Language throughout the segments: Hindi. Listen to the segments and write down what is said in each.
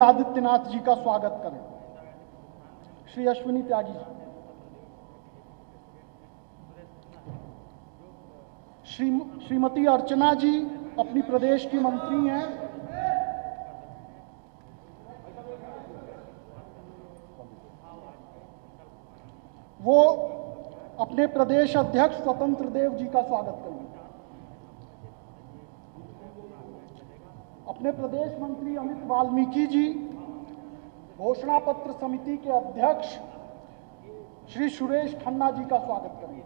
आदित्यनाथ जी का स्वागत करें। श्री अश्विनी त्यागी जी, श्रीमती अर्चना जी अपनी प्रदेश की मंत्री हैं। वो अपने प्रदेश अध्यक्ष स्वतंत्र देव जी का स्वागत करेंगे। अपने प्रदेश मंत्री अमित वाल्मीकि जी, घोषणा पत्र समिति के अध्यक्ष श्री सुरेश खन्ना जी का स्वागत करेंगे।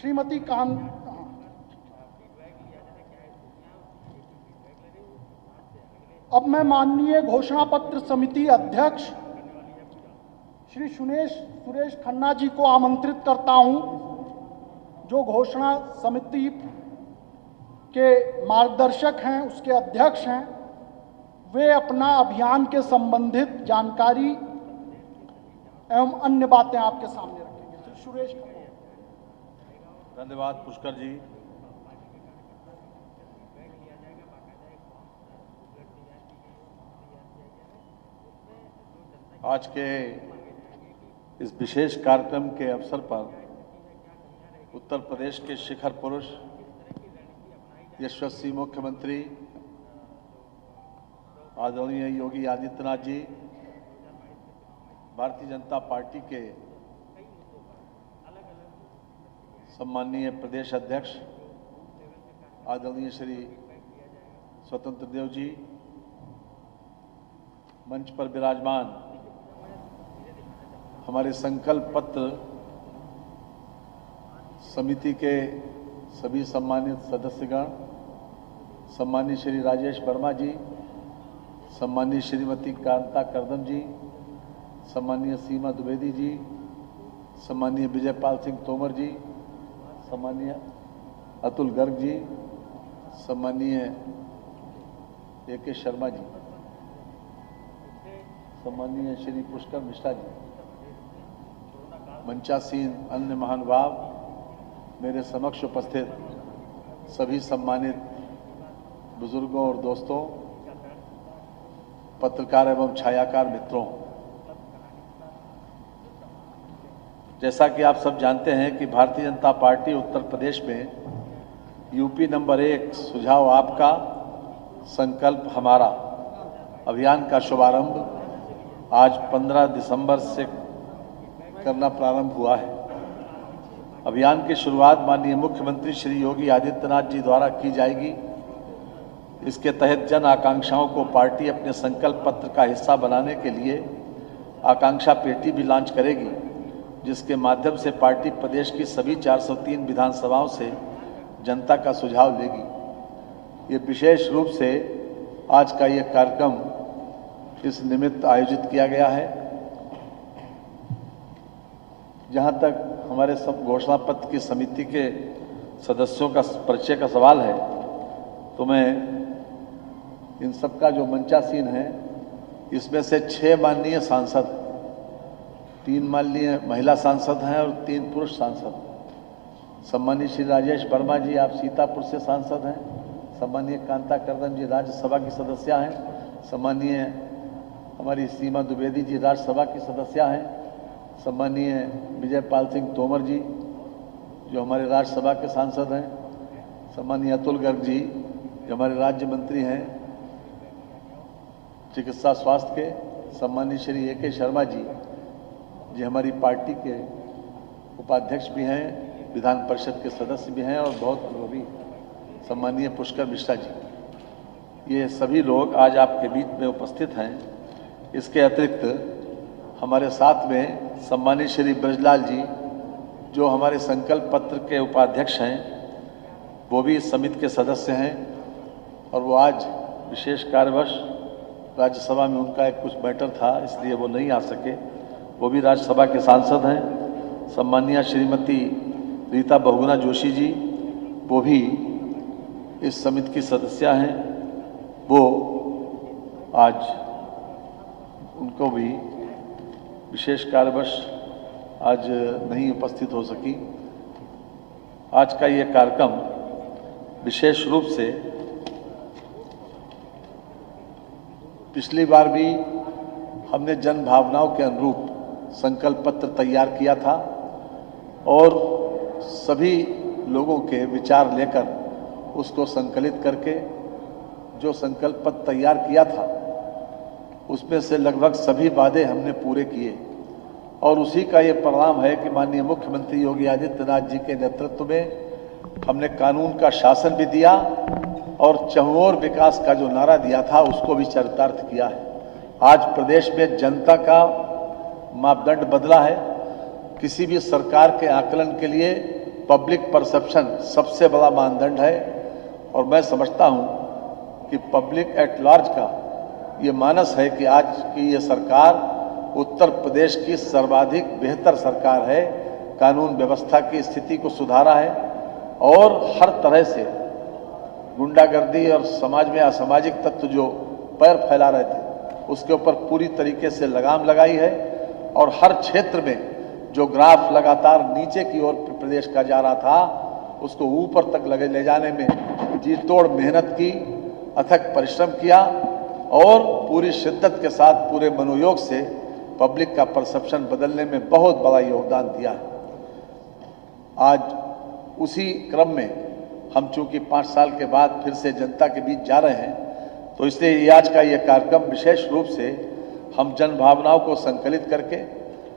श्रीमती कान अब मैं माननीय घोषणा पत्र समिति अध्यक्ष श्री सुरेश खन्ना जी को आमंत्रित करता हूं, जो घोषणा समिति के मार्गदर्शक हैं, उसके अध्यक्ष हैं। वे अपना अभियान के संबंधित जानकारी एवं अन्य बातें आपके सामने रखेंगे। श्री सुरेश खन्ना। धन्यवाद पुष्कर जी। आज के इस विशेष कार्यक्रम के अवसर पर उत्तर प्रदेश के शिखर पुरुष यशस्वी मुख्यमंत्री आदरणीय योगी आदित्यनाथ जी, भारतीय जनता पार्टी के सम्माननीय प्रदेश अध्यक्ष आदरणीय श्री स्वतंत्र देव जी, मंच पर विराजमान हमारे संकल्प पत्र समिति के सभी सम्मानित सदस्यगण, सम्मानित श्री राजेश वर्मा जी, सम्मानित श्रीमती कांता करदम जी, सम्मानीय सीमा द्विवेदी जी, सम्मानीय विजयपाल सिंह तोमर जी, सम्मानीय अतुल गर्ग जी, सम्मानीय ए.के. शर्मा जी, सम्मानीय श्री पुष्कर मिश्रा जी, मंचासीन अन्य महानुभाव, मेरे समक्ष उपस्थित सभी सम्मानित बुजुर्गों और दोस्तों, पत्रकार एवं छायाकार मित्रों, जैसा कि आप सब जानते हैं कि भारतीय जनता पार्टी उत्तर प्रदेश में यूपी नंबर 1 सुझाव आपका संकल्प हमारा अभियान का शुभारंभ आज 15 दिसंबर से करना प्रारंभ हुआ है। अभियान की शुरुआत माननीय मुख्यमंत्री श्री योगी आदित्यनाथ जी द्वारा की जाएगी। इसके तहत जन आकांक्षाओं को पार्टी अपने संकल्प पत्र का हिस्सा बनाने के लिए आकांक्षा पेटी भी लॉन्च करेगी, जिसके माध्यम से पार्टी प्रदेश की सभी 403 विधानसभाओं से जनता का सुझाव लेगी। ये विशेष रूप से आज का ये कार्यक्रम इस निमित्त आयोजित किया गया है। जहाँ तक हमारे सब घोषणा पत्र की समिति के सदस्यों का परिचय का सवाल है, तो मैं इन सब का जो मंचासीन है, इसमें से 6 माननीय सांसद, 3 माननीय महिला सांसद हैं और 3 पुरुष सांसद। सम्मानीय श्री राजेश वर्मा जी, आप सीतापुर से सांसद हैं। सम्मानीय कांता करदम जी राज्यसभा की सदस्य हैं। सम्मानीय हमारी सीमा द्विवेदी जी राज्यसभा की सदस्य हैं। सम्मानीय विजयपाल सिंह तोमर जी जो हमारे राज्यसभा के सांसद हैं। सम्मानीय अतुल गर्ग जी जो हमारे राज्य मंत्री हैं चिकित्सा स्वास्थ्य के। सम्मानीय श्री ए.के. शर्मा जी जी हमारी पार्टी के उपाध्यक्ष भी हैं, विधान परिषद के सदस्य भी हैं और बहुत अनुभवी। सम्मानीय पुष्कर मिश्रा जी, ये सभी लोग आज आपके बीच में उपस्थित हैं। इसके अतिरिक्त हमारे साथ में सम्मानित श्री ब्रजलाल जी जो हमारे संकल्प पत्र के उपाध्यक्ष हैं, वो भी इस समिति के सदस्य हैं और वो आज विशेष कार्यवश राज्यसभा में उनका एक कुछ मैटर था, इसलिए वो नहीं आ सके। वो भी राज्यसभा के सांसद हैं। सम्मानीय श्रीमती रीता बहुगुणा जोशी जी, वो भी इस समिति की सदस्य हैं। वो आज उनको भी विशेष कार्यवश आज नहीं उपस्थित हो सकी। आज का ये कार्यक्रम विशेष रूप से पिछली बार भी हमने जन भावनाओं के अनुरूप संकल्प पत्र तैयार किया था और सभी लोगों के विचार लेकर उसको संकलित करके जो संकल्प पत्र तैयार किया था उसमें से लगभग सभी वादे हमने पूरे किए और उसी का ये परिणाम है कि माननीय मुख्यमंत्री योगी आदित्यनाथ जी के नेतृत्व में हमने कानून का शासन भी दिया और चहुओर विकास का जो नारा दिया था उसको भी चरितार्थ किया है। आज प्रदेश में जनता का मापदंड बदला है। किसी भी सरकार के आकलन के लिए पब्लिक परसेप्शन सबसे बड़ा मानदंड है और मैं समझता हूं कि पब्लिक एट लार्ज का ये मानस है कि आज की ये सरकार उत्तर प्रदेश की सर्वाधिक बेहतर सरकार है, कानून व्यवस्था की स्थिति को सुधारा है और हर तरह से गुंडागर्दी और समाज में असामाजिक तत्व जो पैर फैला रहे थे उसके ऊपर पूरी तरीके से लगाम लगाई है और हर क्षेत्र में जो ग्राफ लगातार नीचे की ओर प्रदेश का जा रहा था उसको ऊपर तक ले जाने में जी तोड़ मेहनत की, अथक परिश्रम किया और पूरी शिद्दत के साथ पूरे मनोयोग से पब्लिक का परसेप्शन बदलने में बहुत बड़ा योगदान दिया है। आज उसी क्रम में हम चूंकि 5 साल के बाद फिर से जनता के बीच जा रहे हैं तो इसलिए आज का ये कार्यक्रम विशेष रूप से हम जन भावनाओं को संकलित करके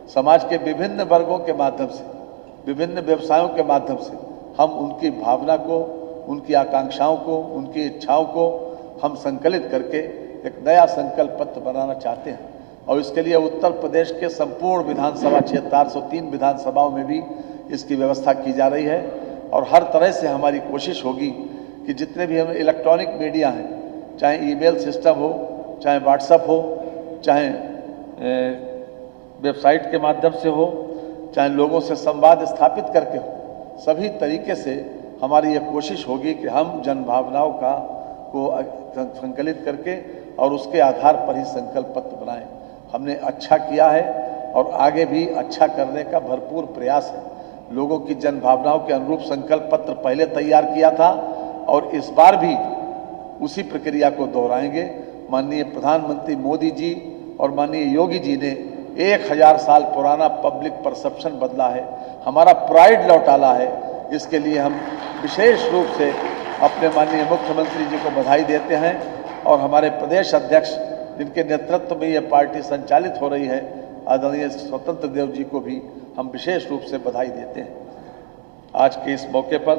समाज के विभिन्न वर्गों के माध्यम से, विभिन्न व्यवसायों के माध्यम से हम उनकी भावना को, उनकी आकांक्षाओं को, उनकी इच्छाओं को हम संकलित करके एक नया संकल्प पत्र बनाना चाहते हैं और इसके लिए उत्तर प्रदेश के संपूर्ण विधानसभा क्षेत्र 403 विधानसभाओं में भी इसकी व्यवस्था की जा रही है और हर तरह से हमारी कोशिश होगी कि जितने भी हम इलेक्ट्रॉनिक मीडिया हैं, चाहे ईमेल सिस्टम हो, चाहे व्हाट्सएप हो, चाहे वेबसाइट के माध्यम से हो, चाहे लोगों से संवाद स्थापित करके हो, सभी तरीके से हमारी ये कोशिश होगी कि हम जन भावनाओं को संकलित करके और उसके आधार पर ही संकल्प पत्र बनाएं। हमने अच्छा किया है और आगे भी अच्छा करने का भरपूर प्रयास है। लोगों की जन भावनाओं के अनुरूप संकल्प पत्र पहले तैयार किया था और इस बार भी उसी प्रक्रिया को दोहराएंगे। माननीय प्रधानमंत्री मोदी जी और माननीय योगी जी ने 1000 साल पुराना पब्लिक परसेप्शन बदला है, हमारा प्राइड लौटाला है। इसके लिए हम विशेष रूप से अपने माननीय मुख्यमंत्री जी को बधाई देते हैं और हमारे प्रदेश अध्यक्ष जिनके नेतृत्व में ये पार्टी संचालित हो रही है, आदरणीय स्वतंत्र देव जी को भी हम विशेष रूप से बधाई देते हैं। आज के इस मौके पर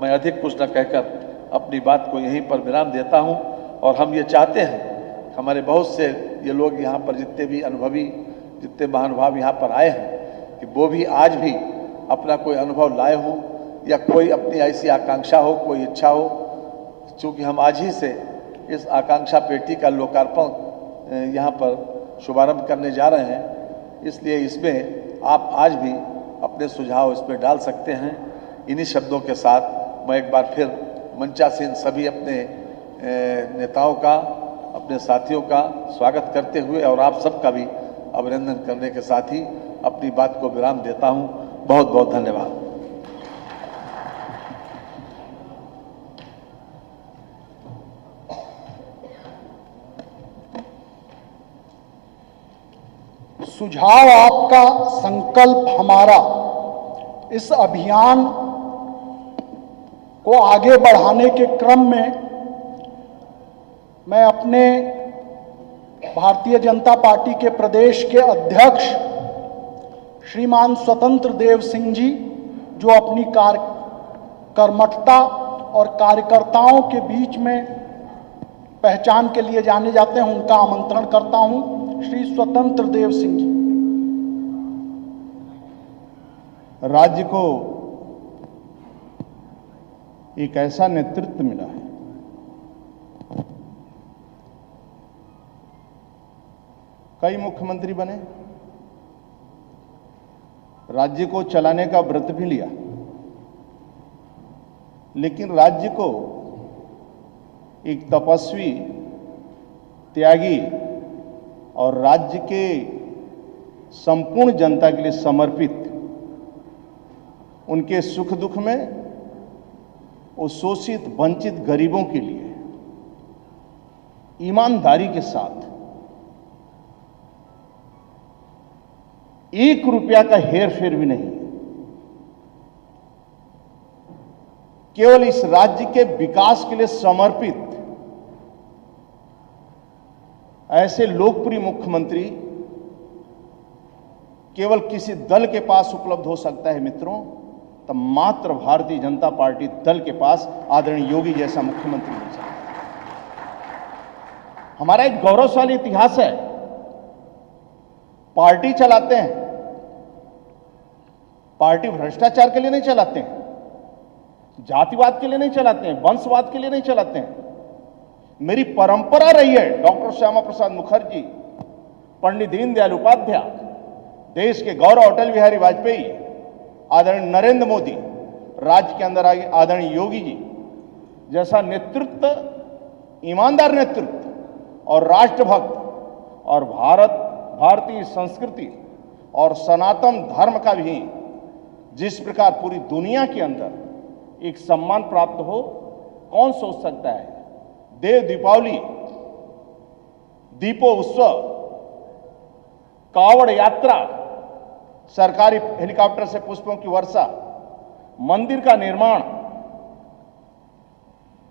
मैं अधिक कुछ न कहकर अपनी बात को यहीं पर विराम देता हूं और हम ये चाहते हैं, हमारे बहुत से ये लोग यहाँ पर जितने भी अनुभवी, जितने महानुभाव यहाँ पर आए हैं कि वो भी आज भी अपना कोई अनुभव लाए हों या कोई अपनी ऐसी आकांक्षा हो, कोई इच्छा हो। चूँकि हम आज ही से इस आकांक्षा पेटी का लोकार्पण यहाँ पर शुभारंभ करने जा रहे हैं, इसलिए इसमें आप आज भी अपने सुझाव इसमें डाल सकते हैं। इन्हीं शब्दों के साथ मैं एक बार फिर मंचासीन सभी अपने नेताओं का, अपने साथियों का स्वागत करते हुए और आप सबका भी अभिनंदन करने के साथ ही अपनी बात को विराम देता हूं। बहुत बहुत धन्यवाद। सुझाव आपका, संकल्प हमारा, इस अभियान को आगे बढ़ाने के क्रम में मैं अपने भारतीय जनता पार्टी के प्रदेश के अध्यक्ष श्रीमान स्वतंत्र देव सिंह जी, जो अपनी कर्मठता और कार्यकर्ताओं के बीच में पहचान के लिए जाने जाते हैं, उनका आमंत्रण करता हूं। श्री स्वतंत्र देव सिंह जी। राज्य को एक ऐसा नेतृत्व मिला है कई मुख्यमंत्री बने, राज्य को चलाने का व्रत भी लिया, लेकिन राज्य को एक तपस्वी, त्यागी और राज्य के संपूर्ण जनता के लिए समर्पित, उनके सुख दुख में वो शोषित वंचित गरीबों के लिए ईमानदारी के साथ 1 रुपया का हेरफेर भी नहीं, केवल इस राज्य के विकास के लिए समर्पित ऐसे लोकप्रिय मुख्यमंत्री केवल किसी दल के पास उपलब्ध हो सकता है मित्रों, तब मात्र भारतीय जनता पार्टी दल के पास आदरणीय योगी जैसा मुख्यमंत्री मिल सकता है। हमारा एक गौरवशाली इतिहास है। पार्टी चलाते हैं, पार्टी भ्रष्टाचार के लिए नहीं चलाते हैं, जातिवाद के लिए नहीं चलाते हैं, वंशवाद के लिए नहीं चलाते हैं। मेरी परंपरा रही है, डॉक्टर श्यामा प्रसाद मुखर्जी, पंडित दीनदयाल उपाध्याय, देश के गौरव अटल बिहारी वाजपेयी, आदरणीय नरेंद्र मोदी, राज्य के अंदर आदरणीय योगी जी जैसा नेतृत्व, ईमानदार नेतृत्व और राष्ट्रभक्त और भारतीय संस्कृति और सनातन धर्म का भी जिस प्रकार पूरी दुनिया के अंदर एक सम्मान प्राप्त हो, कौन सोच सकता है। देव दीपावली, दीपो उत्सव, कावड़ यात्रा, सरकारी हेलीकॉप्टर से पुष्पों की वर्षा, मंदिर का निर्माण,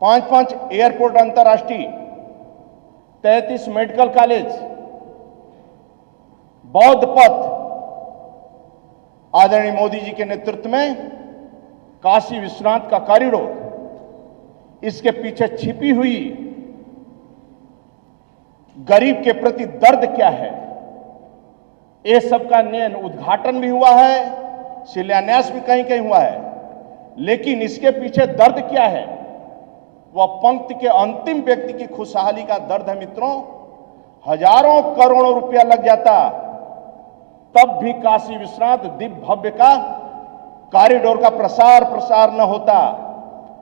5 एयरपोर्ट अंतर्राष्ट्रीय, 33 मेडिकल कॉलेज, बौद्ध पथ, आदरणीय मोदी जी के नेतृत्व में काशी विश्वनाथ का कॉरिडोर, इसके पीछे छिपी हुई गरीब के प्रति दर्द क्या है, ये सब का नयन उद्घाटन भी हुआ है, शिलान्यास भी कहीं कहीं हुआ है, लेकिन इसके पीछे दर्द क्या है, वह पंक्ति के अंतिम व्यक्ति की खुशहाली का दर्द है मित्रों। हजारों करोड़ों रुपया लग जाता तब भी काशी विश्वनाथ दिव्य भव्य का कॉरिडोर का प्रसार न होता,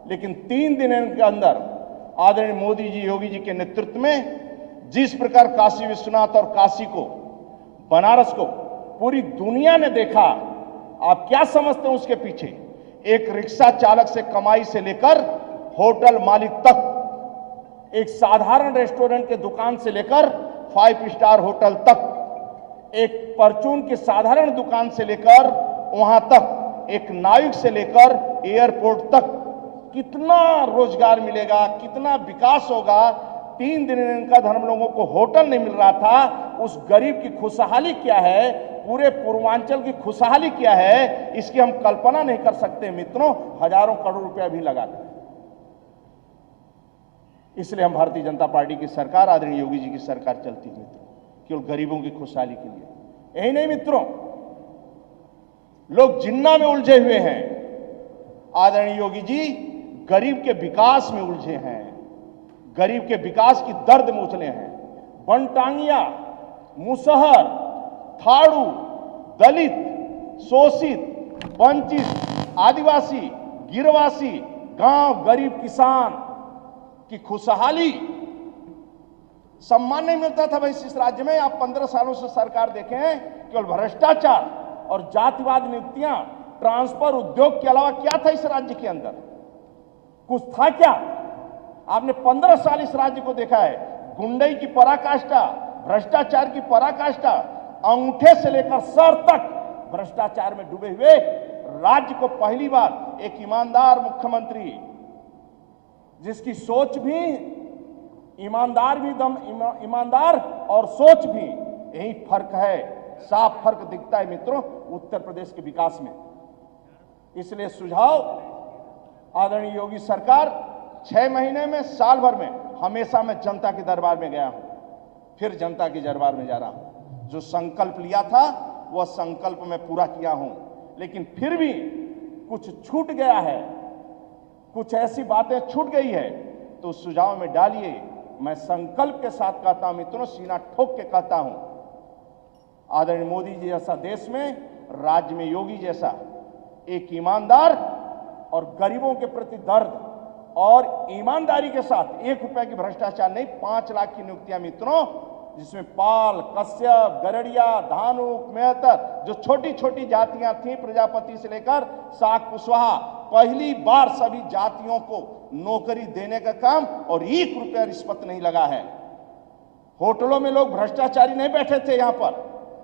लेकिन 3 दिन के अंदर आदरणीय मोदी जी, योगी जी के नेतृत्व में जिस प्रकार काशी विश्वनाथ और काशी को, बनारस को पूरी दुनिया ने देखा, आप क्या समझते हैं उसके पीछे? एक रिक्शा चालक से कमाई से लेकर होटल मालिक तक, एक साधारण रेस्टोरेंट के दुकान से लेकर 5 स्टार होटल तक, एक परचून की साधारण दुकान से लेकर वहां तक, एक नाविक से लेकर एयरपोर्ट तक, कितना रोजगार मिलेगा, कितना विकास होगा। 3 दिन का धर्म लोगों को होटल नहीं मिल रहा था, उस गरीब की खुशहाली क्या है, पूरे पूर्वांचल की खुशहाली क्या है, इसकी हम कल्पना नहीं कर सकते मित्रों, हजारों करोड़ रुपया भी लगाकर। इसलिए हम भारतीय जनता पार्टी की सरकार, आदरणीय योगी जी की सरकार चलती है मित्रों, केवल गरीबों की खुशहाली के लिए। यही नहीं मित्रों, लोग जिन्ना में उलझे हुए हैं, आदरणीय योगी जी गरीब के विकास में उलझे हैं, गरीब के विकास की दर्द में उलझे हैं। बनटांगिया, मुसहर, थाड़ू, दलित, शोषित, वंचित, आदिवासी, गिरवासी, गांव गरीब किसान की खुशहाली, सम्मान नहीं मिलता था भाई इस राज्य में। आप 15 सालों से सरकार देखें, केवल भ्रष्टाचार और जातिवाद नियुक्तियां, ट्रांसफर, उद्योग के अलावा क्या था इस राज्य के अंदर? कुछ था क्या? आपने 15 साल इस राज्य को देखा है, गुंडई की पराकाष्ठा, भ्रष्टाचार की पराकाष्ठा, अंगूठे से लेकर सर तक भ्रष्टाचार में डूबे हुए राज्य को पहली बार एक ईमानदार मुख्यमंत्री, जिसकी सोच भी ईमानदार और सोच भी, यही फर्क है, साफ फर्क दिखता है मित्रों उत्तर प्रदेश के विकास में। इसलिए सुझाव, आदरणीय योगी सरकार 6 महीने में, साल भर में, हमेशा मैं जनता के दरबार में गया हूं, फिर जनता के दरबार में जा रहा हूं। जो संकल्प लिया था वह संकल्प मैं पूरा किया हूं, लेकिन फिर भी कुछ छूट गया है, कुछ ऐसी बातें छूट गई है, तो सुझाव में डालिए। मैं संकल्प के साथ कहता हूं मित्रों, सीना ठोक के कहता हूं, आदरणीय मोदी जी जैसा देश में, राज्य में योगी जैसा एक ईमानदार और गरीबों के प्रति दर्द और ईमानदारी के साथ 1 रुपया की भ्रष्टाचार नहीं, 5 लाख की नियुक्तियां मित्रों जिसमें पाल, कश्यप, गरड़िया, धानुक, मेहतर, जो छोटी छोटी जातियां थीं, प्रजापति से लेकर शाक कुशवाहा, पहली बार सभी जातियों को नौकरी देने का काम, और 1 रुपया रिश्वत नहीं लगा है। होटलों में लोग भ्रष्टाचारी नहीं बैठे थे, यहां पर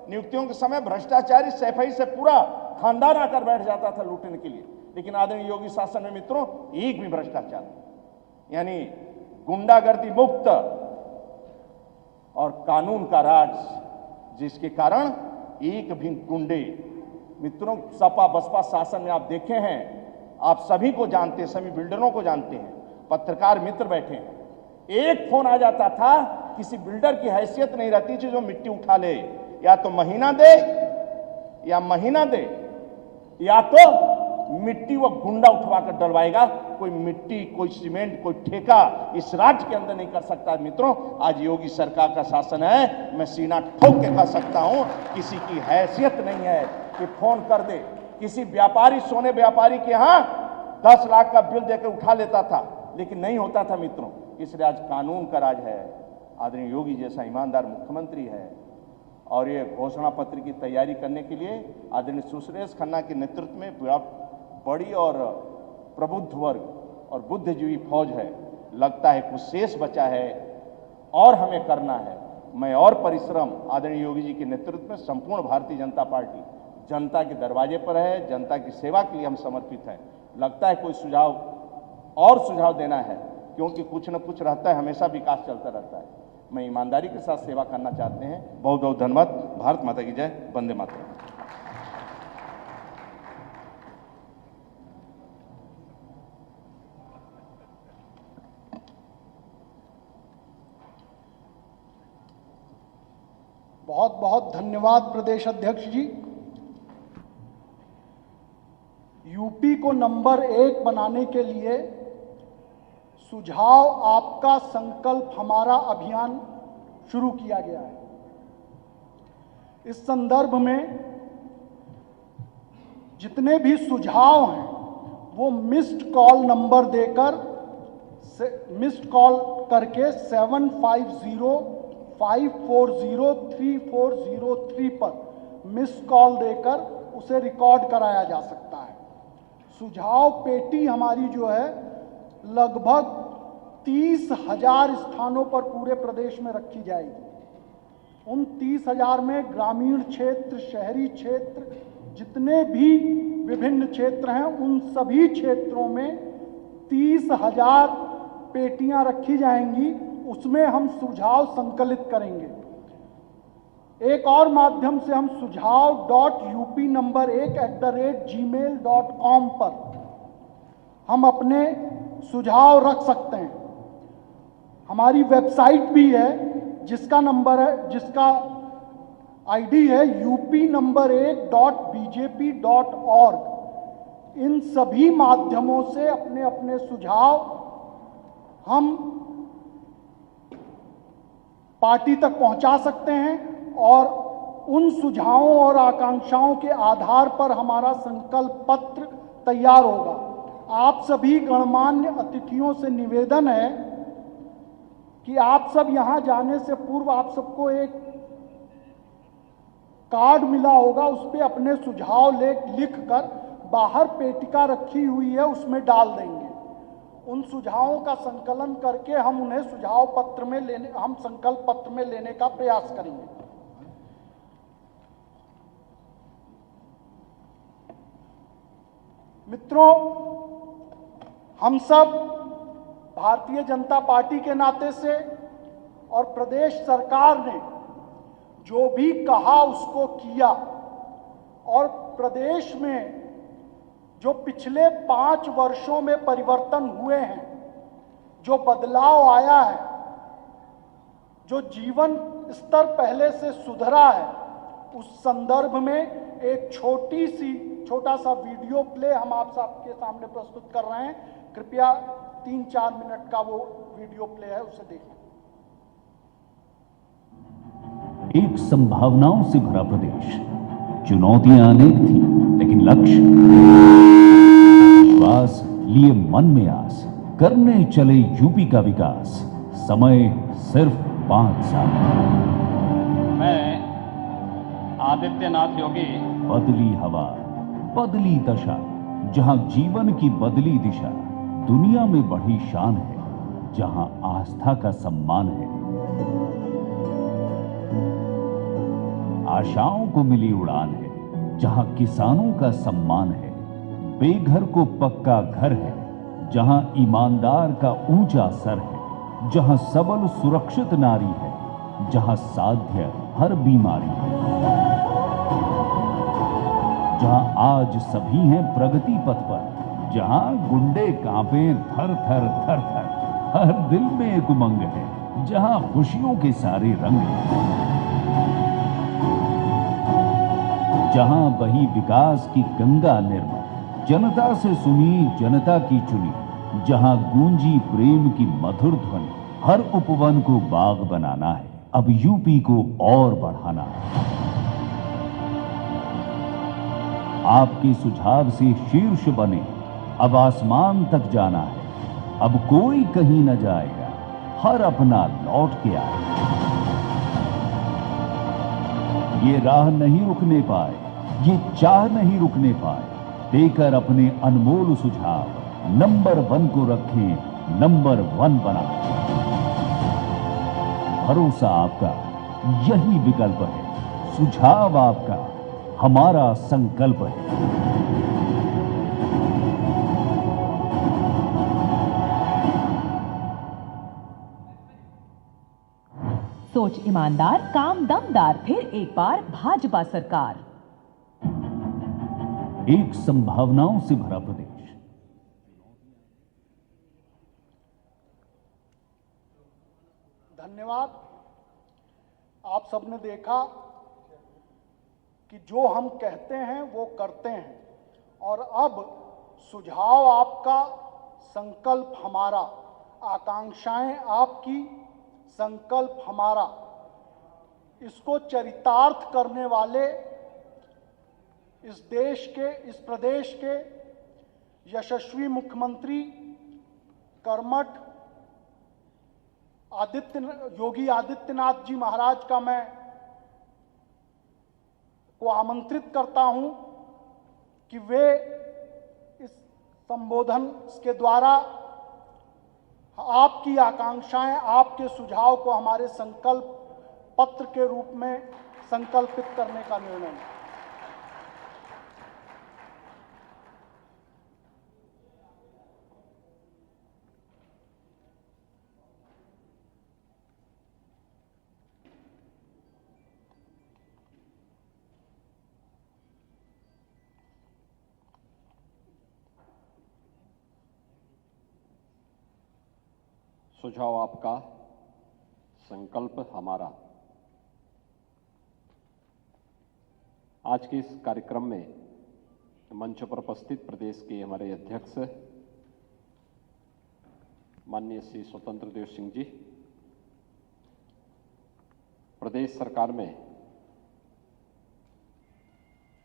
नियुक्तियों के समय भ्रष्टाचारी सफाई से पूरा खानदान आकर बैठ जाता था लूटने के लिए, लेकिन आदरणीय योगी शासन में मित्रों एक भी भ्रष्टाचार, यानी गुंडागर्दी मुक्त और कानून का राज, जिसके कारण एक भी गुंडे, मित्रों सपा बसपा शासन में आप देखे हैं, आप सभी को जानते हैं, सभी बिल्डरों को जानते हैं, पत्रकार मित्र बैठे हैं, एक फोन आ जाता था, किसी बिल्डर की हैसियत नहीं रहती थी जो मिट्टी उठा ले, या तो महीना दे या तो मिट्टी वो गुंडा उठवा कर डलवाएगा। कोई मिट्टी, कोई सीमेंट, कोई ठेका इस राज्य के अंदर नहीं कर सकता। मित्रों आज योगी सरकार का शासन है, मैं सीना ठोक के कह सकता हूं, किसी की हैसियत नहीं है कि फोन कर दे। किसी व्यापारी, सोने व्यापारी के यहां 10 लाख का बिल देकर उठा लेता था, लेकिन नहीं होता था मित्रों, इसलिए आज कानून का राज है। आदरणीय योगी जैसा ईमानदार मुख्यमंत्री है, और ये घोषणा पत्र की तैयारी करने के लिए आदरणीय सुरेश खन्ना के नेतृत्व में बड़ी और प्रबुद्ध वर्ग और बुद्धिजीवी फौज है। लगता है कुछ शेष बचा है और हमें करना है। मैं और परिश्रम आदरणीय योगी जी के नेतृत्व में संपूर्ण भारतीय जनता पार्टी जनता के दरवाजे पर है, जनता की सेवा के लिए हम समर्पित हैं। लगता है कोई सुझाव देना है, क्योंकि कुछ न कुछ रहता है, हमेशा विकास चलता रहता है। मैं ईमानदारी के साथ सेवा करना चाहते हैं। बहुत बहुत धन्यवाद। भारत माता की जय। वंदे मातरम। बहुत बहुत धन्यवाद प्रदेश अध्यक्ष जी। यूपी को नंबर 1 बनाने के लिए सुझाव आपका संकल्प हमारा अभियान शुरू किया गया है। इस संदर्भ में जितने भी सुझाव हैं वो मिस्ड कॉल नंबर देकर, मिस्ड कॉल करके 750-540-3403 पर मिस्ड कॉल देकर उसे रिकॉर्ड कराया जा सकता है। सुझाव पेटी हमारी जो है लगभग 30,000 स्थानों पर पूरे प्रदेश में रखी जाएगी। उन 30,000 में ग्रामीण क्षेत्र, शहरी क्षेत्र, जितने भी विभिन्न क्षेत्र हैं, उन सभी क्षेत्रों में 30,000 पेटियां रखी जाएंगी। उसमें हम सुझाव संकलित करेंगे। एक और माध्यम से हम sujav.up1@gmail.com पर हम अपने सुझाव रख सकते हैं। हमारी वेबसाइट भी है जिसका नंबर है, जिसका आईडी है up1.bjp.org। इन सभी माध्यमों से अपने अपने सुझाव हम पार्टी तक पहुंचा सकते हैं, और उन सुझावों और आकांक्षाओं के आधार पर हमारा संकल्प पत्र तैयार होगा। आप सभी गणमान्य अतिथियों से निवेदन है कि आप सब यहां जाने से पूर्व आप सबको एक कार्ड मिला होगा, उस पर अपने सुझाव लिखकर बाहर पेटिका रखी हुई है उसमें डाल देंगे। उन सुझावों का संकलन करके हम उन्हें सुझाव पत्र में लेने, हम संकल्प पत्र में लेने का प्रयास करेंगे। मित्रों, हम सब भारतीय जनता पार्टी के नाते से और प्रदेश सरकार ने जो भी कहा उसको किया, और प्रदेश में जो पिछले 5 वर्षों में परिवर्तन हुए हैं, जो बदलाव आया है, जो जीवन स्तर पहले से सुधरा है, उस संदर्भ में एक छोटा सा वीडियो प्ले हम आप सबके सामने प्रस्तुत कर रहे हैं। कृपया 3-4 मिनट का वो वीडियो प्ले है, उसे देखें। एक संभावनाओं से भरा प्रदेश, चुनौतियां अनेक थी, लेकिन लक्ष्य, विश्वास, लिए मन में आस, करने चले यूपी का विकास। समय सिर्फ 5 साल। मैं आदित्यनाथ योगी बदली हवा, बदली दशा, जहां जीवन की बदली दिशा, दुनिया में बढ़ी शान है, जहां आस्था का सम्मान है, आशाओं को मिली उड़ान है, जहां किसानों का सम्मान है, बेघर को पक्का घर है, जहां ईमानदार का ऊंचा सर है, जहां सबल सुरक्षित नारी है, जहां साध्य हर बीमारी है, जहां आज सभी हैं प्रगति पथ पर, जहां गुंडे कांपे थर थर थर थर, हर दिल में एक उमंग है, जहां खुशियों के सारे रंग हैं, जहां बही विकास की गंगा निर्मल, जनता से सुनी जनता की चुनी, जहां गूंजी प्रेम की मधुर ध्वनि, हर उपवन को बाग बनाना है, अब यूपी को और बढ़ाना है। आपके सुझाव से शीर्ष बने, अब आसमान तक जाना है, अब कोई कहीं न जाएगा, हर अपना लौट के आएगा। ये राह नहीं रुकने पाए, ये चाह नहीं रुकने पाए, देकर अपने अनमोल सुझाव नंबर 1 को रखें नंबर 1 बना। भरोसा आपका यही विकल्प है, सुझाव आपका हमारा संकल्प है। सोच ईमानदार, काम दमदार, फिर एक बार भाजपा सरकार। एक संभावनाओं से भरा प्रदेश। धन्यवाद। आप सबने देखा कि जो हम कहते हैं वो करते हैं, और अब सुझाव आपका, संकल्प हमारा, आकांक्षाएं आपकी, संकल्प हमारा, इसको चरितार्थ करने वाले इस देश के, इस प्रदेश के यशस्वी मुख्यमंत्री कर्मठ योगी आदित्यनाथ जी महाराज का मैं को आमंत्रित करता हूं कि वे इस संबोधन के द्वारा आपकी आकांक्षाएं, आपके सुझाव को हमारे संकल्प पत्र के रूप में संकल्पित करने का निर्णय लें। सुझाव आपका, संकल्प हमारा। आज के इस कार्यक्रम में मंच पर उपस्थित प्रदेश के हमारे अध्यक्ष माननीय श्री स्वतंत्र देव सिंह जी, प्रदेश सरकार में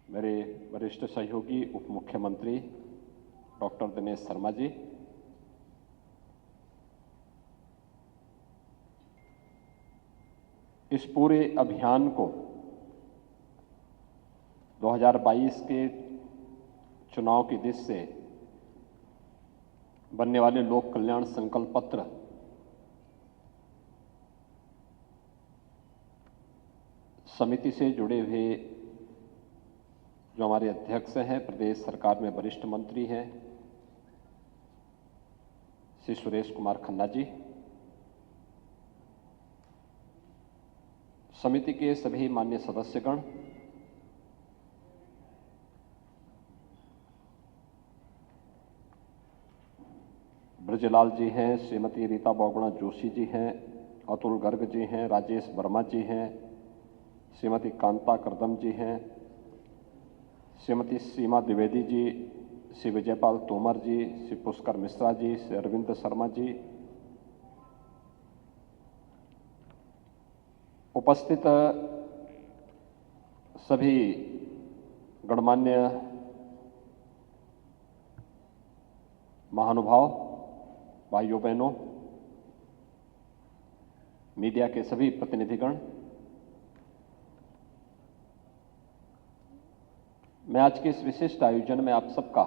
मेरे वरिष्ठ सहयोगी उप मुख्यमंत्री डॉक्टर दिनेश शर्मा जी, इस पूरे अभियान को 2022 के चुनाव की दृष्टि से बनने वाले लोक कल्याण संकल्प पत्र समिति से जुड़े हुए जो हमारे अध्यक्ष हैं, प्रदेश सरकार में वरिष्ठ मंत्री हैं श्री सुरेश कुमार खन्ना जी, समिति के सभी मान्य सदस्यगण, ब्रजलाल जी हैं, श्रीमती रीता बोगुणा जोशी जी हैं, अतुल गर्ग जी हैं, राजेश वर्मा जी हैं, श्रीमती कांता करदम जी हैं, श्रीमती सीमा द्विवेदी जी, श्री विजयपाल तोमर जी, श्री पुष्कर मिश्रा जी, श्री अरविंद शर्मा जी, उपस्थित सभी गणमान्य महानुभाव, भाइयों बहनों, मीडिया के सभी प्रतिनिधिगण, मैं आज के इस विशिष्ट आयोजन में आप सबका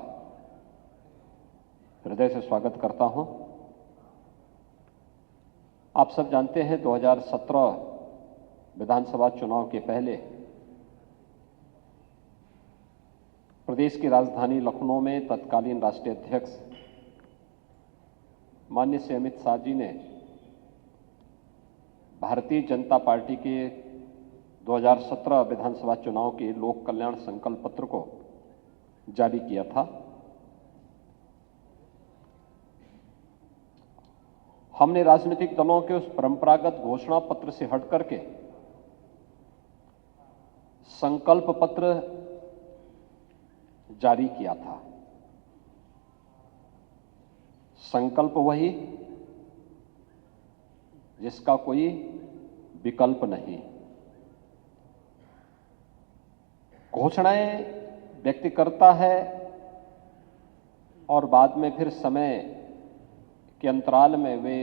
हृदय से स्वागत करता हूं। आप सब जानते हैं 2017 विधानसभा चुनाव के पहले प्रदेश की राजधानी लखनऊ में तत्कालीन राष्ट्रीय अध्यक्ष माननीय श्री अमित शाह जी ने भारतीय जनता पार्टी के 2017 विधानसभा चुनाव के लोक कल्याण संकल्प पत्र को जारी किया था। हमने राजनीतिक दलों के उस परंपरागत घोषणा पत्र से हट करके संकल्प पत्र जारी किया था। संकल्प वही जिसका कोई विकल्प नहीं। घोषणाएं व्यक्ति करता है और बाद में फिर समय के अंतराल में वे